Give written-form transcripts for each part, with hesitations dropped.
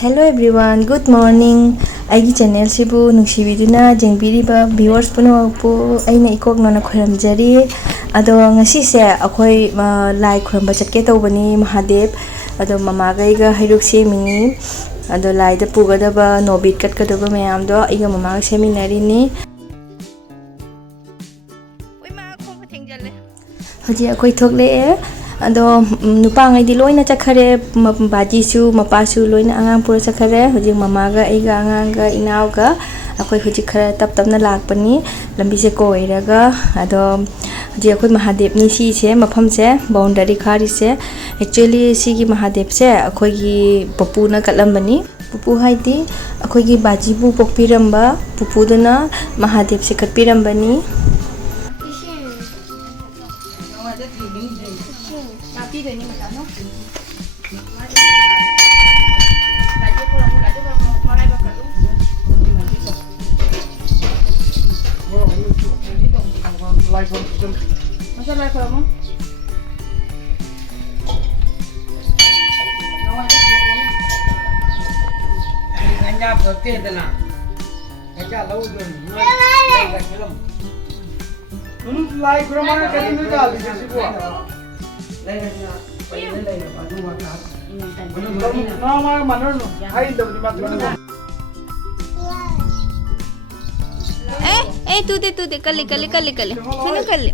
Hello everyone, good morning. Aigi channel sibu nungsividuna jengpiriba viewers punamakpu aina ikoknona khoramjari. Ado ngasi se akhoi lai khuramba chatke tawbani Mahadev. Ado mamaga iga hairuk semini. Ado lai da pugadaba nobit katkadaba mayamdo iga mamaga seminarini. Haji akhoi thokle ado nupangai di loina chakhare baji su mapasu loina angang pura chakhare hujing mamaga aiga anganga inauga akhoi huji khara tap tapna lakpani lambi se koiraga ado ji akhoi Mahadev ni si se mafam se boundary khari se actually sigi Mahadev se akhoi gi Pupu na kalambani Pupu haidi akhoi gi baji bu pokpiramba Pupu dana Mahadev se katpirambani Masa lai khuramba? Hanya berarti adalah hanya laut dulu. Lai khuramba kan kali ni dah ada sih buat. Lai padu makan. Nama mana nu? Hai dah di mana? तू दे कल्ली सुनो कल्ली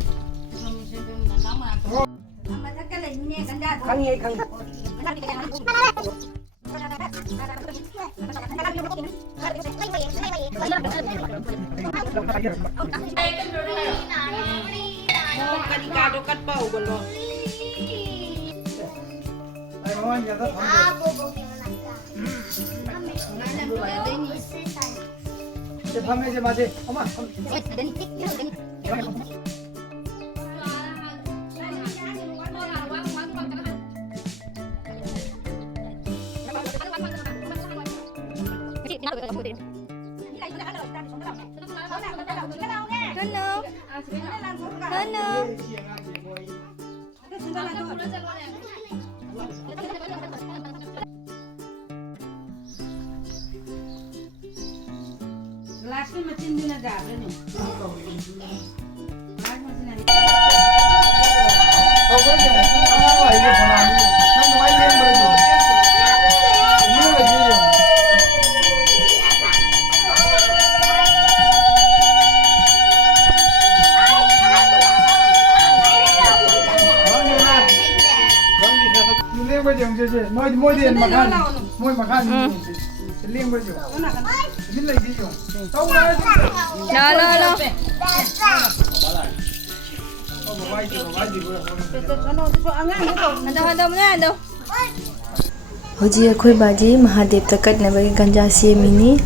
Family je maje, oma. Last time macam ni nak gagal ni. Moi dia makan. Seling baju. Ini lagi jo. Tahu lah. No. Ada. Hoji akhoi baji Mahadev takat nabagi ganja semini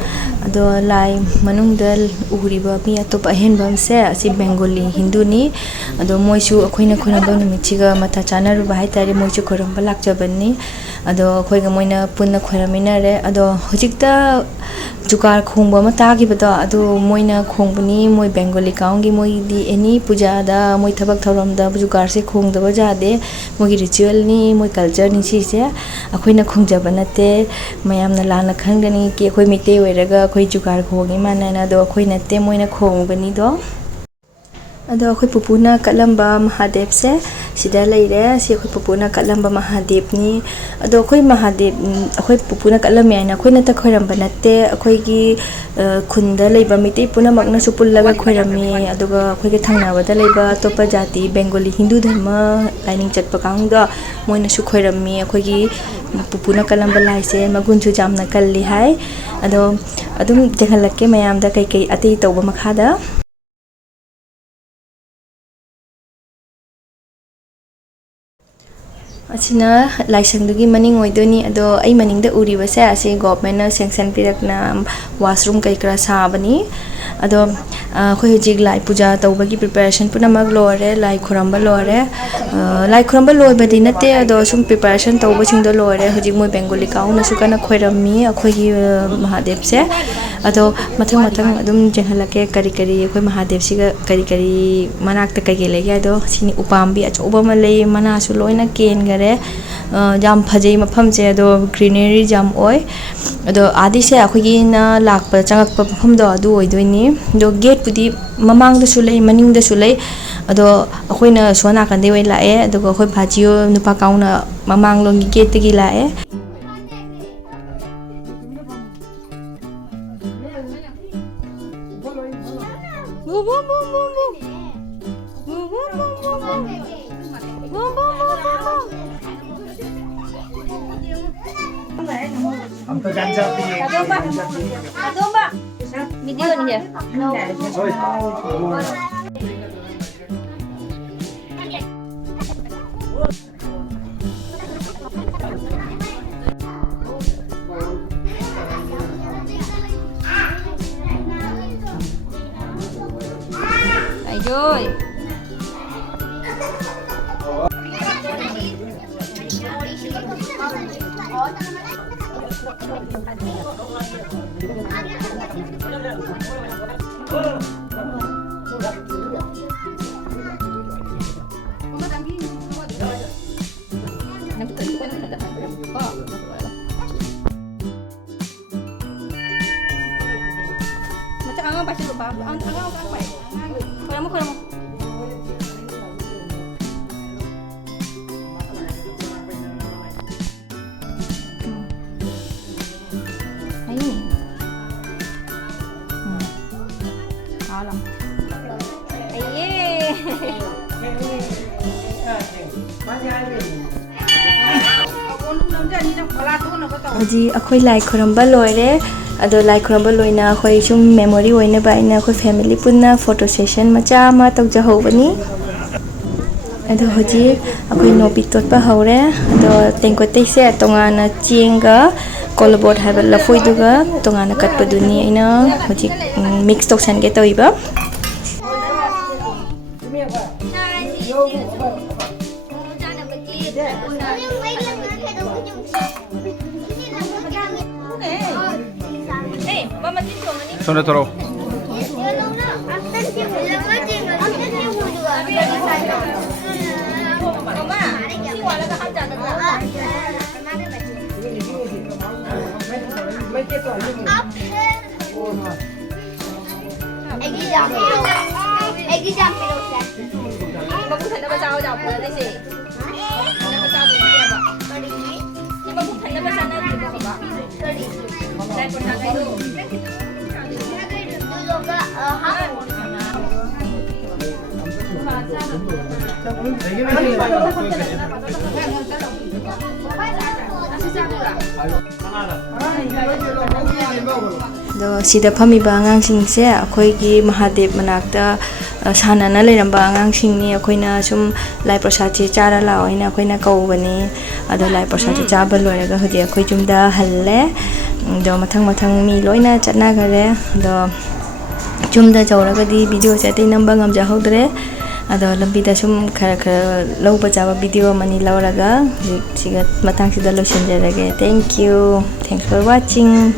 ado lai manungda uriba mi atop ahenbam se asi Bengali Hindu ni ado moisu akhoina ba numichiga mata chana ru bahai tare moisu khoramba lakjabani ado akhoi ga moina punna khoramina re ado hojikta jukar khongba ma tagibado ado moina khongbani moi Bengali kaungi moi di any puja da moi thabak thoram da jukar se khongdaba jade moi ritual ni moi culture ni si se akhoina khongjaba nate mayamna lana khangani ki akhoi mite oiraga akhoi jukar khongi manana do akhoi nate moina khongbani do ado akhoi Pupuna kalamba Mahadev se sida leire si akhoi Pupuna kalamba Mahadev ni ado akhoi Mahadev akhoi Pupuna kalami aina akhoi nata khoiramba nate akhoi gi khunda leiba mite puna magna supullaga khoirami aduga akhoi gi thangnabada leiba topa jati Bengali Hindu dharma laining chatpa kangda moina su khoirami akhoi gi Pupuna kalamba lai se magun chu jamna kalli hai ado adum jehalakke mayam da kai ati tawba makhada Asina laisangdugi maning oidoni ado ai maningda uriba se ase government na sanction pirakna washroom kai kra sabani ado khoi hojik lai puja tawbagi preparation puna mag lore lai khuramba loi badi nate ado sum preparation tawba singdo lore hojik moi Bengali kauna sukana khoirami akhoi gi Mahadev se ado mathang adum jenghalake kari akhoi Mahadev siga kari manakta kai lege ado sini upambi achoba ma lei mana su loina ken ꯊꯦꯡꯅꯔꯦ ꯌꯥꯝ ꯐꯖꯩ ꯃꯐꯝꯁꯦ ꯑꯗꯣ greenery ꯌꯥꯝ ꯑꯣꯏ ꯑꯗꯣ ꯑꯥꯗꯤꯁꯦ ꯑꯩꯈꯣꯏꯒꯤꯅ ꯂꯥꯛꯄ ꯆꯪꯉꯛꯄ ꯃꯐꯝꯗꯣ ꯑꯗꯨ ꯑꯣꯏꯗꯣꯏꯅꯤ ꯑꯗꯣ ꯒꯦꯠꯄꯨꯗꯤ ꯃꯃꯥꯡꯗꯁꯨ ꯂꯩ ꯃꯅꯤꯡꯗꯁꯨ ꯂꯩ ꯑꯗꯣ ꯑꯩꯈꯣꯏꯅ ꯁꯣ ꯅꯥꯀꯟꯗꯩ ꯑꯣꯏꯅ ꯂꯥꯛꯑꯦ ꯑꯗꯨꯒ ꯑꯩꯈꯣꯏ ꯚꯥꯖꯤꯌꯣ ꯅꯨꯄꯥ ꯀꯥꯎꯅ ꯃꯃꯥꯡꯂꯣꯝꯒꯤ ꯒꯦꯠꯇꯒꯤ ꯂꯥꯛꯑꯦ Rồi. Macam ang baca lupa, ang baik. Khuramba. Ini. Alam. Aye. Haji akhoi lai khuramba loire ado lai khuramba loina akhoi sum memory oina ba ina akhoi family punna photo session macha ma tawja hobani ado haji akhoi nopi totpa haure ado tengkotei se tongana chenga kolabot haba lafoi duga tongana katpa duni ina haji mix toksan ge toiba 손에 들어. Sida phamiba angangsingse akhoi Mahadev manakta sanana leiramba angangsingni akoina sum lai prasad che chara laoina akoina kaubani ado lai prasad che chaba loiraga hodi akhoi jumda halle do mathang mi loina chatna gare do jumda jawraga di video chate namba ngamja hodre ado lambida sum khara lauba jaba video mani lauraga siga matang sida lo shenjarage thank you thanks for watching